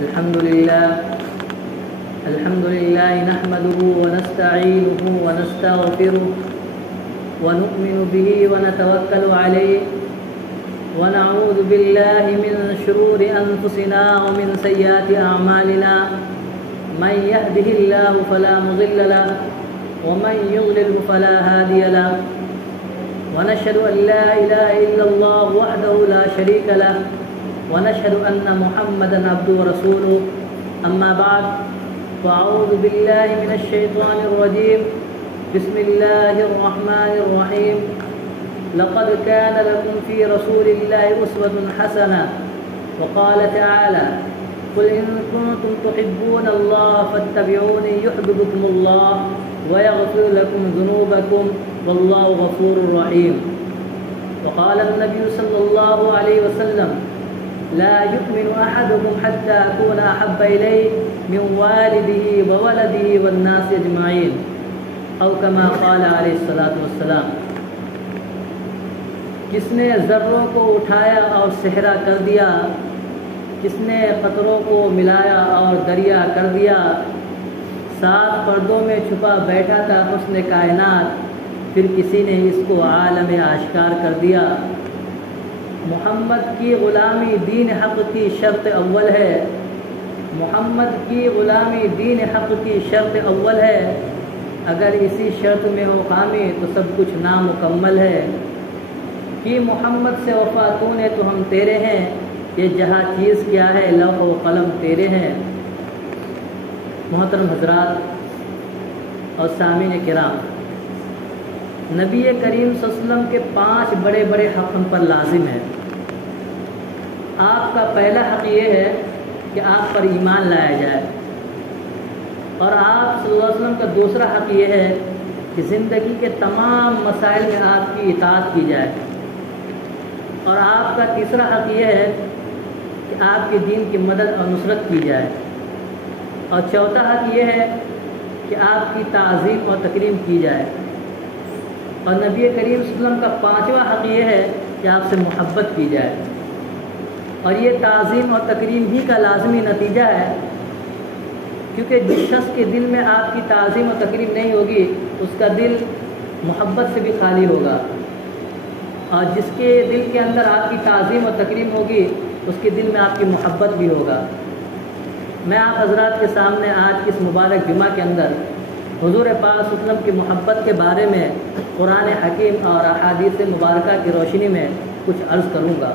الحمد لله نحمده ونستعينه ونستغفره ونؤمن به ونتوكل عليه ونعوذ بالله من شرور أنفسنا ومن سيئات أعمالنا من يهده الله فلا مضل له ومن يضلل فلا هادي له ونشهد أن لا إله إلا الله وحده لا شريك له ونشهد أن محمدا عبده ورسوله أما بعد فأعوذ بالله من الشيطان الرجيم بسم الله الرحمن الرحيم لقد كان لكم في رسول الله أسوة حسنة وقال تعالى قل إن كنتم تحبون الله فاتبعوني يحببكم الله ويغفر لكم ذنوبكم والله غفور رحيم وقال النبي صلى الله عليه وسلم لا يؤمن أحدكم حتى أكون أحب إليه من والده وولده والناس أجمعين أو كما قال عليه الصلاة والسلام. جس نے ذروں کو اٹھایا اور صحرا کر دیا، جس نے قطروں کو ملایا اور دریا کر دیا، سات پردوں میں چھپا بیٹھا تھا حسن کائنات، پھر کسی نے اس کو عالم آشکار کر دیا. محمد کی غلامی دین حق کی شرط اول ہے، محمد کی غلامی دین حق کی شرط اول ہے، اگر اسی شرط میں ہو خامی تو سب کچھ نامکمل ہے. کہ محمد سے وفا تو نے تو ہم تیرے ہیں، یہ جہاں چیز کیا ہے لوح و قلم تیرے ہیں. محترم حضرات اور سامعین کرام، نبی کریم صلی اللہ علیہ وسلم کے 5 بڑے بڑے حق ہم پر لازم ہیں. آپ کا پہلا حق یہ ہے کہ آپ پر ایمان لایا جائے، اور آپ صلی اللہ علیہ وسلم کا دوسرا حق یہ ہے کہ زندگی کے تمام مسائل میں آپ کی اطاعت کی جائے، اور آپ کا تیسرا حق یہ ہے کہ آپ کے دین کی مدد اور نصرت کی جائے، اور چوتھا حق یہ ہے کہ آپ کی تعظیم اور تکریم کی جائے، اور نبی کریم صلی اللہ علیہ وسلم کا 5واں حق یہ ہے کہ آپ سے محبت کی جائے. اور یہ تعظیم اور تکریم ہی کا لازمی نتیجہ ہے، کیونکہ جس شخص کے دل میں آپ کی تعظیم اور تکریم نہیں ہوگی اس کا دل محبت سے بھی خالی ہوگا، اور جس کے دل کے اندر آپ کی تعظیم اور تکریم ہوگی اس کے دل میں آپ کی محبت بھی ہوگا. میں آپ حضرات کے سامنے آج کی اس مبارک جمعہ کے اندر حضور پاک صلی اللہ علیہ وسلم کی محبت کے بارے میں قرآن حکیم اور احادیث مبارکہ کی روشنی میں کچھ عرض کروں گا.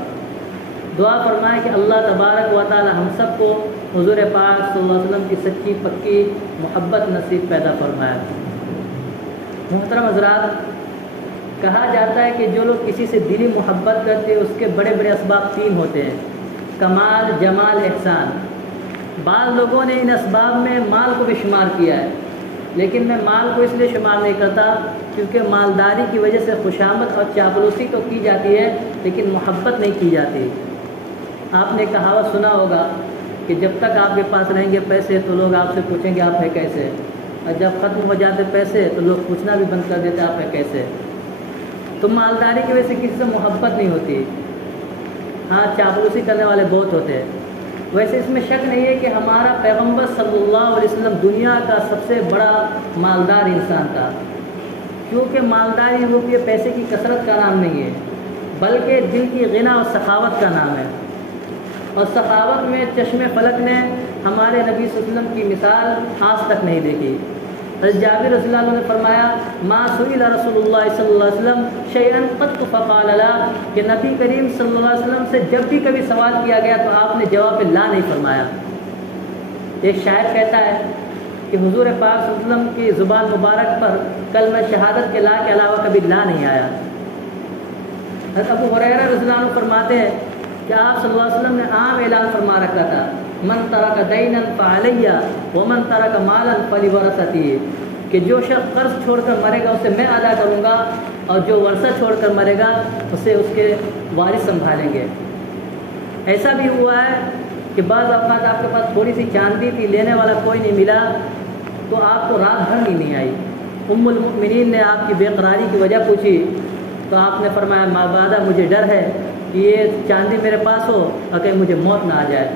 دعا فرمائیں کہ اللہ تبارک و تعالی ہم سب کو حضور پاک صلی اللہ علیہ وسلم کی سچی پکی محبت نصیب پیدا فرمائے. محترم حضرات، کہا جاتا ہے کہ جو لوگ کسی سے دلی محبت کرتے ہیں اس کے بڑے بڑے اسباب 3 ہوتے ہیں: کمال، جمال، احسان. بعض لوگوں نے ان اسباب میں مال کو بھی شمار کیا ہے، لیکن میں مال کو اس لیے شمار نہیں کرتا کیونکہ مالداری کی وجہ سے خوشامد اور چاپلوسی تو کی جاتی ہے لیکن محبت نہیں کی جاتی. آپ نے کہاوت سنا ہوگا کہ جب تک آپ کے پاس رہیں گے پیسے تو لوگ آپ سے پوچھیں گے آپ ہے کیسے، اور جب ختم ہو جاتے پیسے تو لوگ پوچھنا بھی بند کر دیتے آپ ہے کیسے. تو مالداری کی وجہ سے کسی سے محبت نہیں ہوتی، ہاں چاپلوسی کرنے والے بہت ہوتے ہیں. ویسے اس میں شک نہیں ہے کہ ہمارا پیغمبر صلی اللہ علیہ وسلم دنیا کا سب سے بڑا مالدار انسان تھا، کیونکہ مالداری ہوتی ہے پیسے کی کثرت کا نام نہیں ہے بلکہ دل کی غنا اور سخاوت کا نام ہے. اور سخاوت میں چشم فلک نے ہمارے نبی صلی اللہ علیہ وسلم کی مثال آج تک نہیں دیکھی. جابر رضی اللہ عنہ نے فرمایا ما سئل رسول اللہ صلی اللہ علیہ وسلم شیئا قط فقال لا، کہ نبی کریم صلی اللہ علیہ وسلم سے جب بھی کبھی سوال کیا گیا تو آپ نے جواب لا نہیں فرمایا. ایک شاعر کہتا ہے کہ حضور پاک صلی اللہ علیہ وسلم کی زبان مبارک پر کلمہ شہادت کے لا کے علاوہ کبھی لا نہیں آیا. حضرت ابو ہریرہ رضی اللہ عنہ فرماتے ہیں کہ آپ صلی اللہ علیہ وسلم نے عام اعلان فرما رکھا تھا من ترک دینا فعلیہ ومن ترک مالا فلورثتی، کہ جو شخص قرض چھوڑ کر مرے گا اسے میں ادا کروں گا، اور جو ورثہ چھوڑ کر مرے گا اسے اس کے وارث سنبھالیں گے. ایسا بھی ہوا ہے کہ بعض اوقات آپ کے پاس تھوڑی سی چاندی تھی، لینے والا کوئی نہیں ملا تو آپ کو رات بھر نہیں آئی. ام المؤمنین نے آپ کی بے قراری کی وجہ پوچھی تو آپ نے فرمایا مابعدہ مجھے ڈر ہے کہ یہ چاندی میرے پاس ہو اور کہیں مجھے موت نہ آ جائے.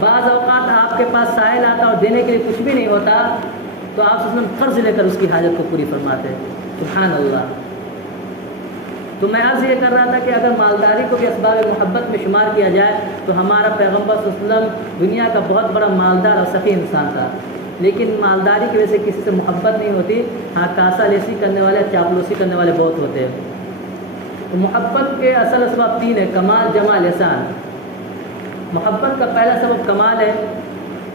بعض اوقات آپ کے پاس سائل آتا اور دینے کے لیے کچھ بھی نہیں ہوتا تو آپ صلی اللہ علیہ وسلم قرض لے کر اس کی حاجت کو پوری فرماتے ہیں. سبحان اللہ. تو میں عرض یہ کر رہا تھا کہ اگر مالداری کو بھی اسباب محبت میں شمار کیا جائے تو ہمارا پیغمبر صلی اللہ علیہ وسلم دنیا کا بہت بڑا مالدار اور سخی انسان تھا، لیکن مالداری کی وجہ سے کسی سے محبت نہیں ہوتی. ہاں کاسا لیسی کرنے والے، چاپلوسی کرنے والے بہت ہوتے ہیں. تو محبت کے اصل اسباب 3 ہیں: کمال، جمال، احسان. محبت کا پہلا سبب کمال ہے.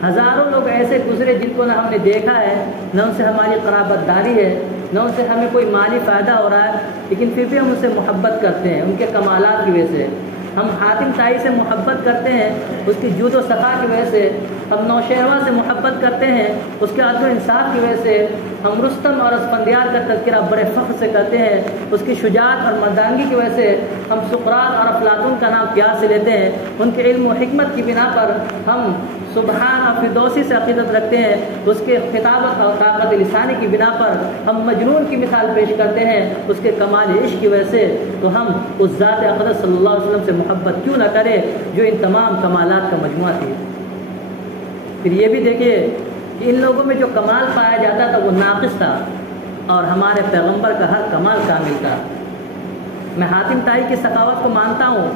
ہزاروں لوگ ایسے گزرے جن کو نہ ہم نے دیکھا ہے، نہ ان سے ہماری قرابت داری ہے، نہ ان سے ہمیں کوئی مالی فائدہ ہو رہا ہے، لیکن پھر بھی ہم ان سے محبت کرتے ہیں ان کے کمالات کی وجہ سے. ہم حاتم طائی سے محبت کرتے ہیں اس کی جود و سخا کی وجہ سے. ہم نوشیروہ سے محبت کرتے ہیں اس کے عدل و انصاف کی وجہ سے. ہم رستم اور اسفندیار کا تذکرہ بڑے فخر سے کرتے ہیں اس کی شجاعت اور مردانگی کی وجہ سے. ہم سقراط اور افلاطون کا نام پیار سے لیتے ہیں ان کے علم و حکمت کی بنا پر. ہم سبحان اور فردوسی سے عقیدت رکھتے ہیں اس کے خطابت اور طاقت لسانی کی بنا پر. ہم مجنون کی مثال پیش کرتے ہیں اس کے کمال عشق کی وجہ سے. تو ہم اس ذات اقدس صلی اللہ علیہ وسلم سے محبت کیوں نہ کرے جو ان تمام کمالات کا مجموعہ تھی. پھر یہ بھی دیکھیے کہ ان لوگوں میں جو کمال پایا جاتا تھا وہ ناقص تھا اور ہمارے پیغمبر کا ہر کمال کامل تھا. میں حاتم طائی کی سخاوت کو مانتا ہوں،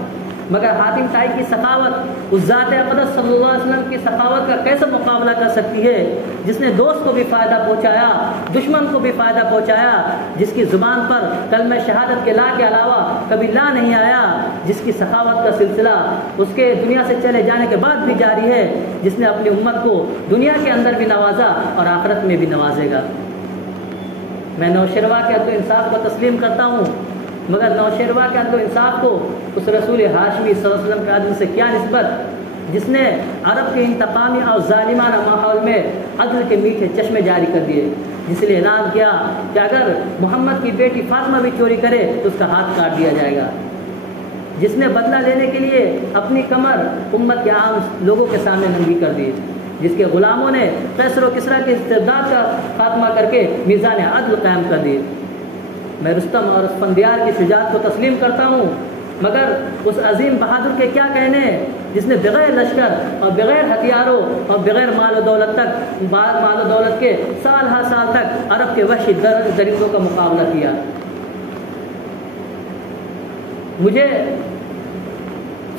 مگر حاتم طائی کی سخاوت اس ذات اقدس صلی اللہ علیہ وسلم کی سخاوت کا کیسے مقابلہ کر سکتی ہے جس نے دوست کو بھی فائدہ پہنچایا، دشمن کو بھی فائدہ پہنچایا، جس کی زبان پر کلمہ شہادت کے لا کے علاوہ کبھی لا نہیں آیا، جس کی سخاوت کا سلسلہ اس کے دنیا سے چلے جانے کے بعد بھی جاری ہے، جس نے اپنی امت کو دنیا کے اندر بھی نوازا اور آخرت میں بھی نوازے گا. میں نوشیروہ کے عدل و انصاف کو تسلیم کرتا ہوں، مگر نوشیروہ کے عدل و انصاف کو اس رسول ہاشمی صلی اللہ علیہ وسلم کے عدل سے کیا نسبت جس نے عرب کے انتقامی اور ظالمانہ ماحول میں عدل کے میٹھے چشمے جاری کر دیے، جس نے اعلان کیا کہ اگر محمد کی بیٹی فاطمہ بھی چوری کرے تو اس کا ہاتھ کاٹ دیا جائے گا، جس نے بدلہ لینے کے لیے اپنی کمر امت کے عام لوگوں کے سامنے ننگی کر دی، جس کے غلاموں نے قیصر و کسریٰ کے استبداد کا خاتمہ کر کے میزان عدل قائم کر دی. میں رستم اور اسفندیار کی شجاعت کو تسلیم کرتا ہوں، مگر اس عظیم بہادر کے کیا کہنے جس نے بغیر لشکر اور بغیر ہتھیاروں اور بغیر مال و دولت کے سال ہر سال تک عرب کے وحشی درندوں کا مقابلہ کیا. مجھے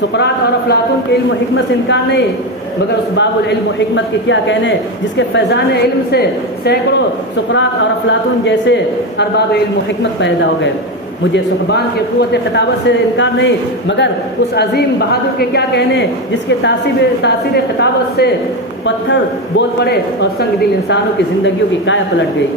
سقراط اور افلاطون کے علم و حکمت سے انکار نہیں، مگر اس باب العلم و حکمت کے کیا کہنے جس کے فیضان علم سے سینکڑوں سقراط اور افلاطون جیسے ارباب علم و حکمت پیدا ہو گئے. مجھے سبحان کی قوت خطابت سے انکار نہیں، مگر اس عظیم بہادر کے کیا کہنے جس کے تاثیر خطابت سے پتھر بول پڑے اور سنگ دل انسانوں کی زندگیوں کی کایا پلٹ گئی.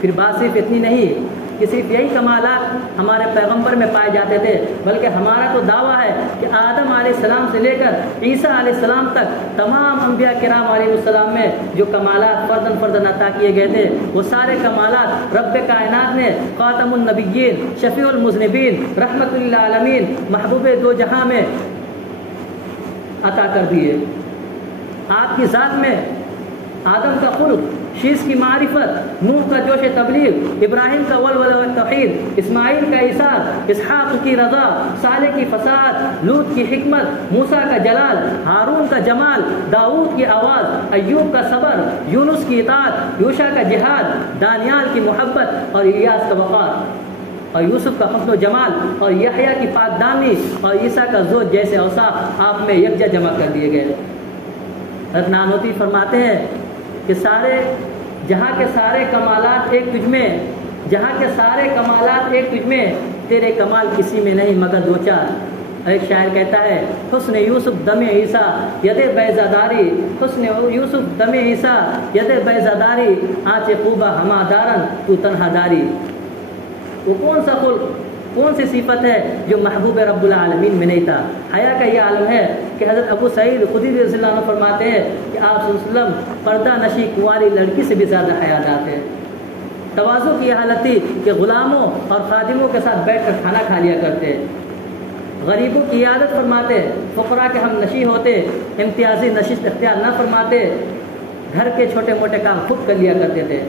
پھر بات صرف اتنی نہیں کہ صرف یہی کمالات ہمارے پیغمبر میں پائے جاتے تھے، بلکہ ہمارا تو دعویٰ ہے کہ آدم علیہ السلام سے لے کر عیسیٰ علیہ السلام تک تمام انبیاء کرام علیہ السلام میں جو کمالات فرداً عطا کیے گئے تھے وہ سارے کمالات رب کائنات نے خاتم النبیین، شفیع المذنبین، رحمت للعالمین، محبوب دو جہاں میں عطا کر دیے. آپ کی ذات میں آدم کا خلق، شیس کی معرفت، نوح کا جوش تبلیغ، ابراہیم کا ولولہ و توحید، اسماعیل کا ایثار، اسحاق کی رضا، صالح کی فساد، لوط کی حکمت، موسیٰ کا جلال، ہارون کا جمال، داؤد کی آواز، ایوب کا صبر، یونس کی اطاعت، یوشع کا جہاد، دانیال کی محبت اور الیاس کا وقار، اور یوسف کا حسن و جمال اور یحییٰ کی پاک دامنی اور عیسیٰ کا زہد جیسے اوصاف آپ میں یکجا جمع کر دیے گئے. حضرت نانوتوی فرماتے ہیں کہ سارے جہاں کے سارے کمالات ایک تجھ میں، جہاں کے سارے کمالات ایک تجھ میں، تیرے کمال کسی میں نہیں مگر دو چار. ایک شاعر کہتا ہے حسن یوسف دم عیسیٰ ید بیضاداری، حسن یوسف دم عیسیٰ ید بیضاداری، آنچ خوبہ ہما دارن تو تنہا داری. وہ کون سا خلق، کون سی صفت ہے جو محبوب رب العالمین میں نہیں تھا؟ حیا کا یہ عالم ہے کہ حضرت ابو سعید خدری رضی اللہ عنہ فرماتے ہیں کہ آپ صلی اللہ علیہ وسلم پردہ نشی کنواری لڑکی سے بھی زیادہ حیادار تھے. تواضع کی یہ حالت تھی کہ غلاموں اور خادموں کے ساتھ بیٹھ کر کھانا کھا لیا کرتے، غریبوں کی عیادت فرماتے، فقراء کے ہم نشی ہوتے، امتیازی نشست اختیار نہ فرماتے، گھر کے چھوٹے موٹے کام خود کر لیا کرتے تھے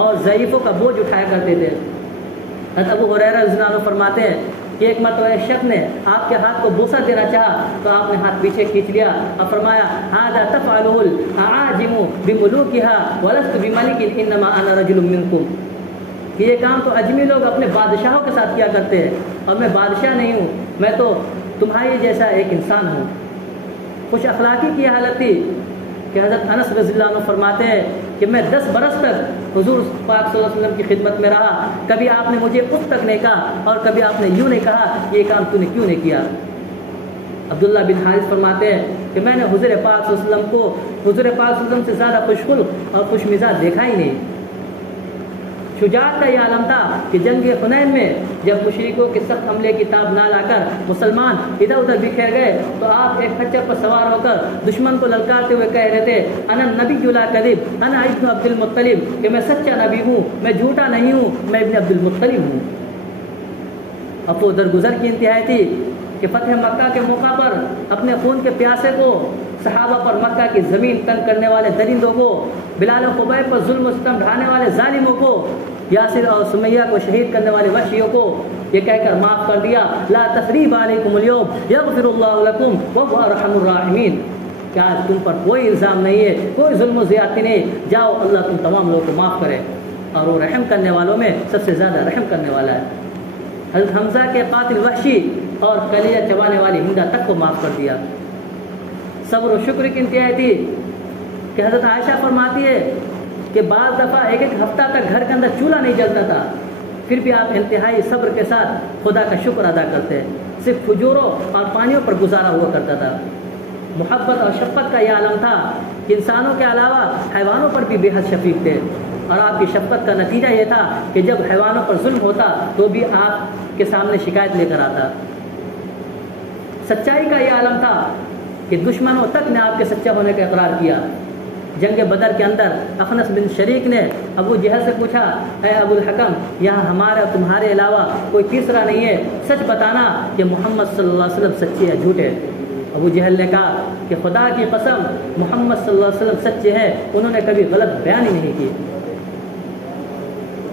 اور ضعیفوں کا بوجھ اٹھایا کرتے تھے. حضرت ابو ہریرہ رضی اللہ عنہ فرماتے ہیں کہ ایک مرتبہ شخص نے آپ کے ہاتھ کو بوسہ دینا چاہا تو آپ نے ہاتھ پیچھے کھینچ لیا اور فرمایا ھذا تفعلہ الاعاجم بملوکها ولست بملک انما انا رجل منکم، کہ یہ کام تو اجمی لوگ اپنے بادشاہوں کے ساتھ کیا کرتے ہیں اور میں بادشاہ نہیں ہوں، میں تو تمہاری جیسا ایک انسان ہوں۔ خوش اخلاقی کی حالت تھی کہ حضرت انس رضی اللہ عنہ فرماتے ہیں کہ میں 10 برس تک حضور پاک صلی اللہ علیہ وسلم کی خدمت میں رہا، کبھی آپ نے مجھے اف تک نہیں کہا اور کبھی آپ نے یوں نہیں کہا یہ کام تو نے کیوں نہیں کیا۔ عبداللہ بن حارث فرماتے ہیں کہ میں نے حضور پاک صلی اللہ علیہ وسلم کو حضور پاک صلی اللہ علیہ وسلم سے زیادہ خوش خلق اور خوش مزاج دیکھا ہی نہیں۔ شجاعت کا یہ عالم تھا کہ جنگ حنین میں جب مشرکوں کے سخت حملے کی تاب نہ لا کر مسلمان ادھر ادھر بکھیر گئے تو آپ ایک خچر پر سوار ہو کر دشمن کو للکارتے ہوئے کہہ رہے تھے انا نبی لا کذب انا ابن عبد المطلب، کہ میں سچا نبی ہوں، میں جھوٹا نہیں ہوں، میں ابن عبد المطلب ہوں۔ اب وہ درگزر کی انتہائی تھی کہ فتح مکہ کے موقع پر اپنے خون کے پیاسے کو، صحابہ پر مکہ کی زمین تنگ کرنے والے درندوں کو، بلال و خبیب پر ظلم و ستم ڈھانے والے ظالموں کو، یاسر اور سمیہ کو شہید کرنے والے وحشیوں کو یہ کہہ کر معاف کر دیا لا تثریب علیکم اليوم یغفر اللہ لکم وهو ارحم الراحمین، کہ آج تم پر کوئی الزام نہیں ہے، کوئی ظلم و زیادتی نہیں، جاؤ اللہ تم تمام لوگوں کو معاف کرے اور وہ رحم کرنے والوں میں سب سے زیادہ رحم کرنے والا ہے۔ حضرت حمزہ کے قاتل وحشی اور کلیجہ چبانے والی ہندا تک کو معاف کر دیا۔ صبر و شکر کی انتہائی تھی کہ حضرت عائشہ فرماتی ہے کہ بعض دفعہ ایک ہفتہ تک گھر کے اندر چولہا نہیں جلتا تھا، پھر بھی آپ انتہائی صبر کے ساتھ خدا کا شکر ادا کرتے، صرف کھجوروں اور پانیوں پر گزارا ہوا کرتا تھا۔ محبت اور شفقت کا یہ عالم تھا کہ انسانوں کے علاوہ حیوانوں پر بھی بے حد شفیق تھے، اور آپ کی شفقت کا نتیجہ یہ تھا کہ جب حیوانوں پر ظلم ہوتا تو بھی آپ کے سامنے شکایت لے کر آتا۔ سچائی کا یہ عالم تھا کہ دشمنوں تک نے آپ کے سچا ہونے کا اقرار کیا۔ جنگ بدر کے اندر اخنس بن شریک نے ابو جہل سے پوچھا اے ابو الحکم، یہاں ہمارا تمہارے علاوہ کوئی تیسرا نہیں ہے، سچ بتانا کہ محمد صلی اللہ علیہ وسلم سچے یا جھوٹے؟ ابو جہل نے کہا کہ خدا کی قسم محمد صلی اللہ علیہ وسلم سچے ہیں، انہوں نے کبھی غلط بیان ہی نہیں کی۔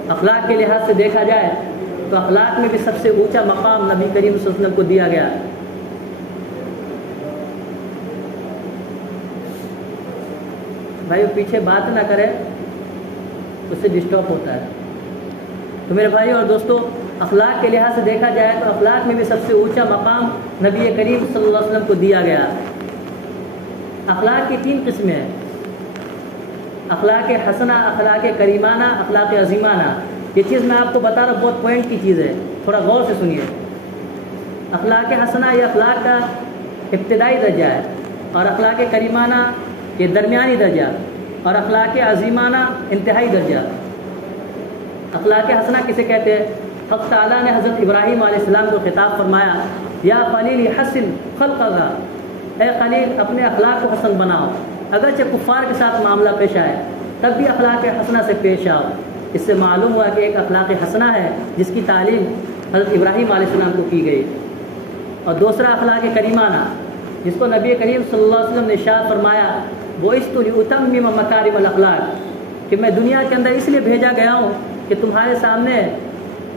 اخلاق کے لحاظ سے دیکھا جائے تو اخلاق میں بھی سب سے اونچا مقام نبی کریم صلی اللہ علیہ وسلم کو دیا گیا۔ بھائی پیچھے بات نہ کرے اس سے ڈسٹرب ہوتا ہے۔ تو میرے بھائی اور دوستو، اخلاق کے لحاظ سے دیکھا جائے تو اخلاق میں بھی سب سے اونچا مقام نبی کریم صلی اللہ علیہ وسلم کو دیا گیا۔ اخلاق کی 3 قسمیں ہیں، اخلاق حسنہ، اخلاق کریمانہ، اخلاق عظیمانہ۔ یہ چیز میں آپ کو بتا رہا ہوں، بہت پوائنٹ کی چیز ہے، تھوڑا غور سے سنیے۔ اخلاق حسنہ یہ اخلاق کا ابتدائی درجہ ہے، اور اخلاق کریمانہ یہ درمیانی درجہ، اور اخلاق عظیمانہ انتہائی درجہ۔ اخلاق حسنہ کسے کہتے ہیں؟ حق تعالیٰ نے حضرت ابراہیم علیہ السلام کو خطاب فرمایا یا خلیل حسن خلقک، اے خلیل اپنے اخلاق کو حسن بناؤ، اگرچہ کفار کے ساتھ معاملہ پیش آئے تب بھی اخلاق حسنہ سے پیش آؤ۔ اس سے معلوم ہوا کہ ایک اخلاق حسنہ ہے جس کی تعلیم حضرت ابراہیم علیہ السلام کو کی گئی، اور دوسرا اخلاق کریمانہ جس کو نبی کریم صلی اللہ علیہ وسلم نے ارشاد فرمایا بُعِثْتُ لِأُتَمِّمَ مَكَارِمَ الْأَخْلَاقِ، کہ میں دنیا کے اندر اس لیے بھیجا گیا ہوں کہ تمہارے سامنے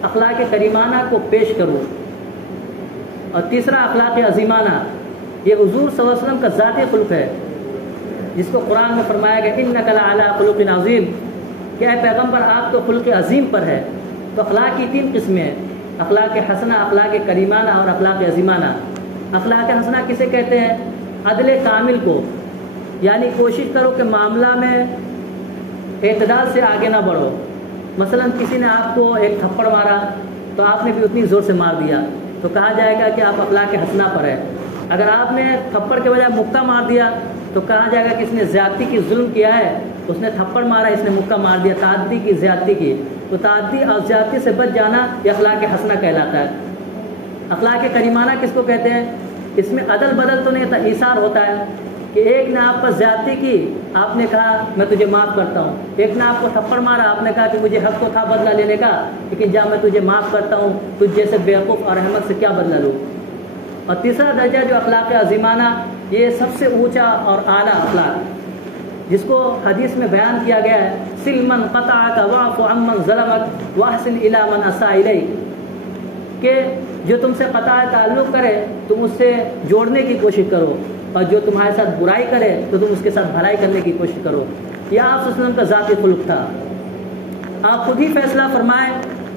اخلاق کریمانہ کو پیش کروں۔ اور تیسرا اخلاق عظیمانہ، یہ حضور صلی اللہ علیہ وسلم کا ذاتی خلق ہے، جس کو قرآن میں فرمایا گیا اِنَّكَ لَعَلَىٰ خُلُقٍ عَظِيمٍ، کہ اے پیغمبر آپ تو خلق عظیم پر ہے۔ تو اخلاق کی 3 قسمیں ہیں، اخلاق حسنہ، اخلاق کریمانہ اور اخلاق عظیمانہ۔ اخلاق حسنہ کسے کہتے ہیں؟ عدل کامل کو، یعنی کوشش کرو کہ معاملہ میں اعتدال سے آگے نہ بڑھو۔ مثلا کسی نے آپ کو ایک تھپڑ مارا تو آپ نے بھی اتنی زور سے مار دیا تو کہا جائے گا کہ آپ اخلاق حسنہ پر ہے۔ اگر آپ نے تھپڑ کے بجائے مکہ مار دیا تو کہا جائے گا کہ اس نے زیادتی کی، ظلم کیا ہے، اس نے تھپڑ مارا، اس نے مکہ مار دیا، تعدی کی، زیادتی کی۔ تو تعدی اور زیادتی سے بچ جانا یہ اخلاق حسنہ کہلاتا ہے۔ اخلاق کریمانہ کس کو کہتے ہیں؟ اس میں عدل بدل تو نہیں تھا، ایثار ہوتا ہے کہ ایک نے آپ پر زیادتی کی، آپ نے کہا میں تجھے معاف کرتا ہوں۔ ایک نے آپ کو تھپڑ مارا، آپ نے کہا کہ مجھے حق تو تھا بدلہ لینے کا، لیکن جا میں تجھے معاف کرتا ہوں، تجھ جیسے بیوقوف اور احمق سے کیا بدلہ لوں۔ اور تیسرا درجہ جو اخلاق عظیمانہ، یہ سب سے اونچا اور اعلیٰ اخلاق، جس کو حدیث میں بیان کیا گیا ہے سل من قطعک واعف عمن ظلمک واحسن الی من اساء الیک، کہ جو تم سے قطع تعلق کرے تم اس سے جوڑنے کی کوشش کرو، اور جو تمہارے ساتھ برائی کرے تو تم اس کے ساتھ بھلائی کرنے کی کوشش کرو۔ یہ آپ صلی اللہ علیہ وسلم کا ذاتی خلق تھا۔ آپ خود ہی فیصلہ فرمائیں،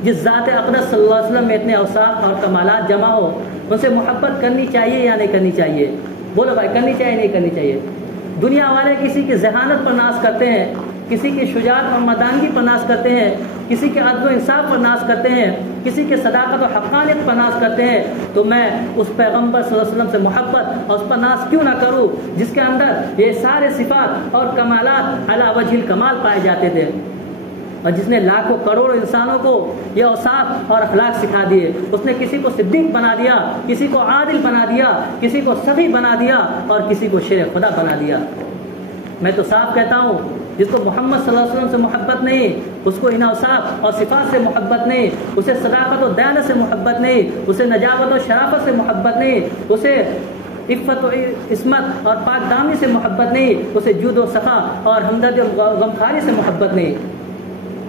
جس ذات اقدس صلی اللہ علیہ وسلم میں اتنے اوصاف اور کمالات جمع ہو، ان سے محبت کرنی چاہیے یا نہیں کرنی چاہیے؟ بولو بھائی، کرنی چاہیے نہیں کرنی چاہیے؟ دنیا والے کسی کی ذہانت پر ناز کرتے ہیں، کسی کی شجاعت اور مردانگی پر ناز کرتے ہیں، کسی کے عدل و انصاف پر ناز کرتے ہیں، کسی کے صداقت و حقانیت پر ناز کرتے ہیں، تو میں اس پیغمبر صلی اللہ علیہ وسلم سے محبت اور اس پر ناز کیوں نہ کروں جس کے اندر یہ سارے صفات اور کمالات علی وجہ الکمال پائے جاتے تھے، اور جس نے لاکھوں کروڑوں انسانوں کو یہ اوصاف اور اخلاق سکھا دیے۔ اس نے کسی کو صدیق بنا دیا، کسی کو عادل بنا دیا، کسی کو سخی بنا دیا، اور کسی کو شیر خدا بنا دیا۔ میں تو صاف کہتا ہوں، جس کو محمد صلی اللہ علیہ وسلم سے محبت نہیں، اس کو ان اوصاف اور صفات سے محبت نہیں، اسے صداقت و دیانت سے محبت نہیں، اسے نجابت و شرافت سے محبت نہیں، اسے عفت و عصمت اور پاک دامی سے محبت نہیں، اسے جود و سخا اور ہمدردی و غمخواری سے محبت نہیں،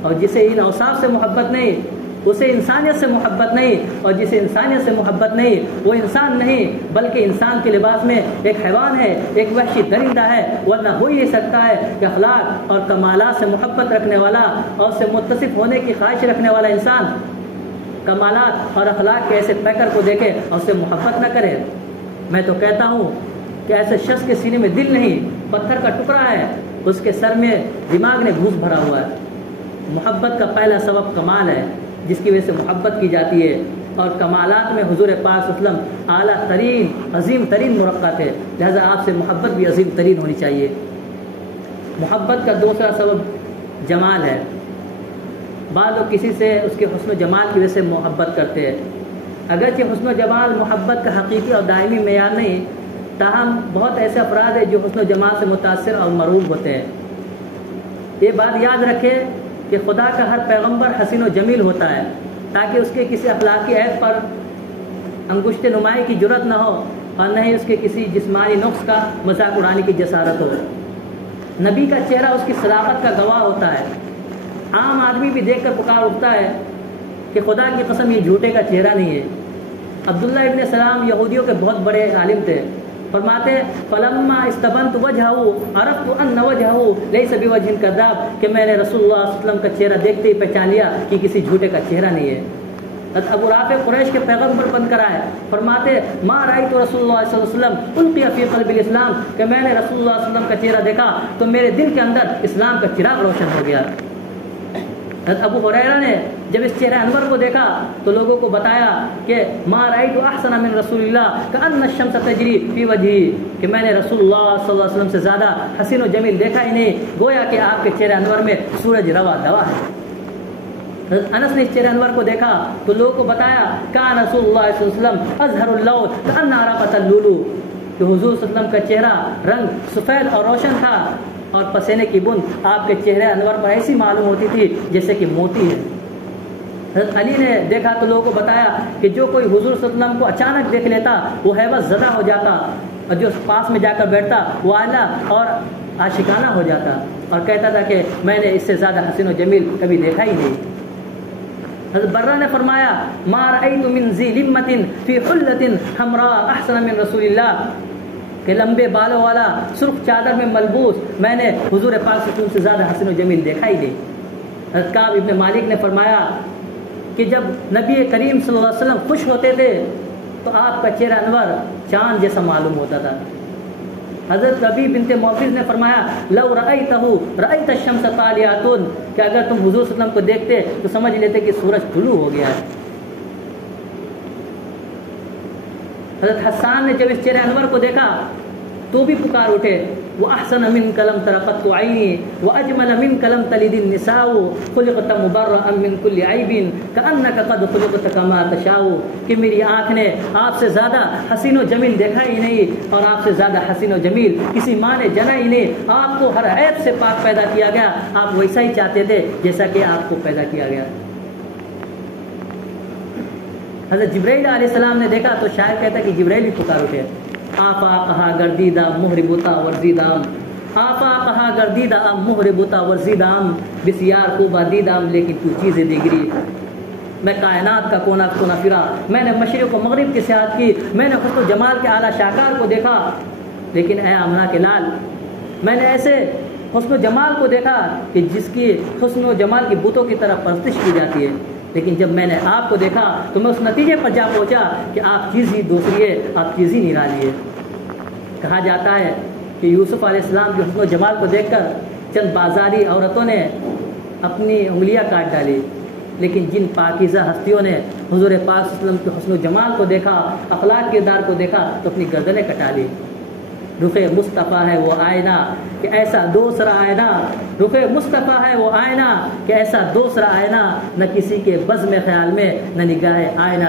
اور جسے ان اوصاف سے محبت نہیں اسے انسانیت سے محبت نہیں، اور جسے انسانیت سے محبت نہیں وہ انسان نہیں بلکہ انسان کے لباس میں ایک حیوان ہے، ایک وحشی درندہ ہے۔ ورنہ ہو ہی سکتا ہے کہ اخلاق اور کمالات سے محبت رکھنے والا اور اس سے متصف ہونے کی خواہش رکھنے والا انسان کمالات اور اخلاق کے ایسے پیکر کو دیکھے اور اس سے محبت نہ کرے۔ میں تو کہتا ہوں کہ ایسے شخص کے سینے میں دل نہیں، پتھر کا ٹکڑا ہے، اس کے سر میں دماغ نے گھوس بھرا ہوا ہے۔ محبت کا پہلا سبب کمال ہے، جس کی وجہ سے محبت کی جاتی ہے، اور کمالات میں حضور پاک صلی اللہ علیہ وسلم اعلیٰ ترین عظیم ترین مرقع تھے، لہذا آپ سے محبت بھی عظیم ترین ہونی چاہیے۔ محبت کا دوسرا سبب جمال ہے۔ بعض لوگ کسی سے اس کے حسن و جمال کی وجہ سے محبت کرتے ہیں، اگرچہ حسن و جمال محبت کا حقیقی اور دائمی معیار نہیں، تاہم بہت ایسے افراد ہیں جو حسن و جمال سے متاثر اور مرعوب ہوتے ہیں۔ یہ بات یاد رکھے کہ خدا کا ہر پیغمبر حسین و جمیل ہوتا ہے، تاکہ اس کے کسی اخلاقی عیب پر انگشت نمائی کی جرت نہ ہو، اور نہ ہی اس کے کسی جسمانی نقص کا مذاق اڑانے کی جسارت ہو۔ نبی کا چہرہ اس کی صداقت کا گواہ ہوتا ہے۔ عام آدمی بھی دیکھ کر پکار اٹھتا ہے کہ خدا کی قسم یہ جھوٹے کا چہرہ نہیں ہے۔ عبداللہ ابن سلام یہودیوں کے بہت بڑے عالم تھے، فرماتے فلما استبنت وجهه عرفت ان وجهه ليس بوجه كذاب، کہ میں نے رسول اللہ صلی اللہ علیہ وسلم کا چہرہ دیکھتے ہی پہچان لیا کہ کسی جھوٹے کا چہرہ نہیں ہے۔ ابو رافع قریش کے پیغمبر بن کر آئے، فرماتے ما رأيت رسول اللہ صلی اللہ علیہ وسلم القي في قلب الاسلام، کہ میں نے رسول اللہ صلی اللہ علیہ وسلم کا چہرہ دیکھا تو میرے دل کے اندر اسلام کا چراغ روشن ہو گیا۔ ابو ہریرہ نے جب اس چہرہ انور کو دیکھا تو لوگوں کو بتایا کہ ما رأیت احسن من رسول اللہ کأن الشمس تجری فی وجہی، کہ میں نے رسول اللہ صلی اللہ علیہ وسلم سے زیادہ حسین و جمیل دیکھا ہی نہیں، گویا کہ آپ کے چہرہ انور میں سورج روا دوا ہے۔ انس نے اس چہرہ انور کو دیکھا تو لوگوں کو بتایا کان رسول اللہ صلی اللہ علیہ وسلم ازہر اللون کأن عرقۃ اللؤلؤ، کہ حضور صلی اللہ علیہ وسلم کا چہرہ رنگ سفید اور روشن تھا، اور پسینے کی بند آپ کے چہرے انور پر ایسی معلوم ہوتی تھی جیسے کہ موتی ہے۔ حضرت علی نے دیکھا تو لوگوں کو بتایا کہ جو کوئی حضور صلی اللہ علیہ وسلم کو اچانک دیکھ لیتا وہ ہیبت زدہ ہو جاتا، اور جو پاس میں جا کر بیٹھتا وہ اعلیٰ اور عاشقانہ ہو جاتا، اور کہتا تھا کہ میں نے اس سے زیادہ حسین و جمیل کبھی دیکھا ہی نہیں۔ حضرت برہ نے فرمایا ما رأیت من ذی لمۃ فی حلۃ حمراء احسن من رسول اللہ، کہ لمبے بالوں والا سرخ چادر میں ملبوس میں نے حضور پاک صلی اللہ علیہ وسلم سے زیادہ حسین و جمیل دیکھا ہی نہیں۔ حضرت کعب ابن مالک نے فرمایا کہ جب نبی کریم صلی اللہ علیہ وسلم خوش ہوتے تھے تو آپ کا چہرہ انور چاند جیسا معلوم ہوتا تھا۔ حضرت ربیع بنت موفز نے فرمایا لو رأیتہ رأیت الشمس طالعۃ، کہ اگر تم حضور صلی اللہ علیہ وسلم کو دیکھتے تو سمجھ لیتے کہ سورج طلوع ہو گیا ہے۔ حضرت حسان نے جب اس چہرہ انور کو دیکھا تو بھی پکار اٹھے وَأَحْسَنَ مِنْكَ لَمْ تَرَ قَطُّ عَيْنِي وَأَجْمَلَ مِنْكَ لَمْ تَلِدِ النِّسَاءُ خُلِقْتَ مُبَرَّأً مِنْ كُلِّ عَيْبٍ كَأَنَّكَ قَدْ خُلِقْتَ كَمَا تَشَاءُ، کہ میری آنکھ نے آپ سے زیادہ حسین و جمیل دیکھا ہی نہیں، اور آپ سے زیادہ حسین و جمیل کسی ماں نے جنا ہی نہیں۔ آپ کو ہر عیب سے پاک پیدا کیا گیا، آپ ویسا ہی چاہتے تھے جیسا کہ آپ کو پیدا کیا گیا۔ حضرت جبرائیل علیہ السلام نے دیکھا تو شاعر کہتا ہے کہ جبرائیل بھی پکار اٹھے آفا کہا گردیدہ مہر بوتا ورزیدام، آفا کہا گردیدہ مہر بوتا ورزیدام، بسیار خوبہ دیدام لیکن تو چیزیں دیگری۔ میں کائنات کا کونا کونا پھرا، میں نے مشرق و مغرب کی سیاحت کی، میں نے حسن و جمال کے اعلیٰ شاہکار کو دیکھا، لیکن اے آمنہ کے لال، میں نے ایسے حسن و جمال کو دیکھا کہ جس کی حسن و جمال کی بتوں کی طرف پرستش کی جاتی ہے، لیکن جب میں نے آپ کو دیکھا تو میں اس نتیجے پر جا پہنچا کہ آپ چیز ہی دوسری ہے، آپ چیز ہی نرالی ہے۔ کہا جاتا ہے کہ یوسف علیہ السلام کے حسن و جمال کو دیکھ کر چند بازاری عورتوں نے اپنی انگلیاں کاٹ ڈالی، لیکن جن پاکیزہ ہستیوں نے حضور پاک صلی اللہ علیہ وسلم کے حسن و جمال کو دیکھا، اخلاق کردار کو دیکھا تو اپنی گردنیں کٹا لی۔ رخ مصطفیٰ ہے وہ آئینہ کہ ایسا دوسرا آئینہ، رخ مصطفیٰ ہے وہ آئینہ کہ ایسا دوسرا آئینہ، نہ کسی کے بزم خیال میں نہ نگاہ آئینہ۔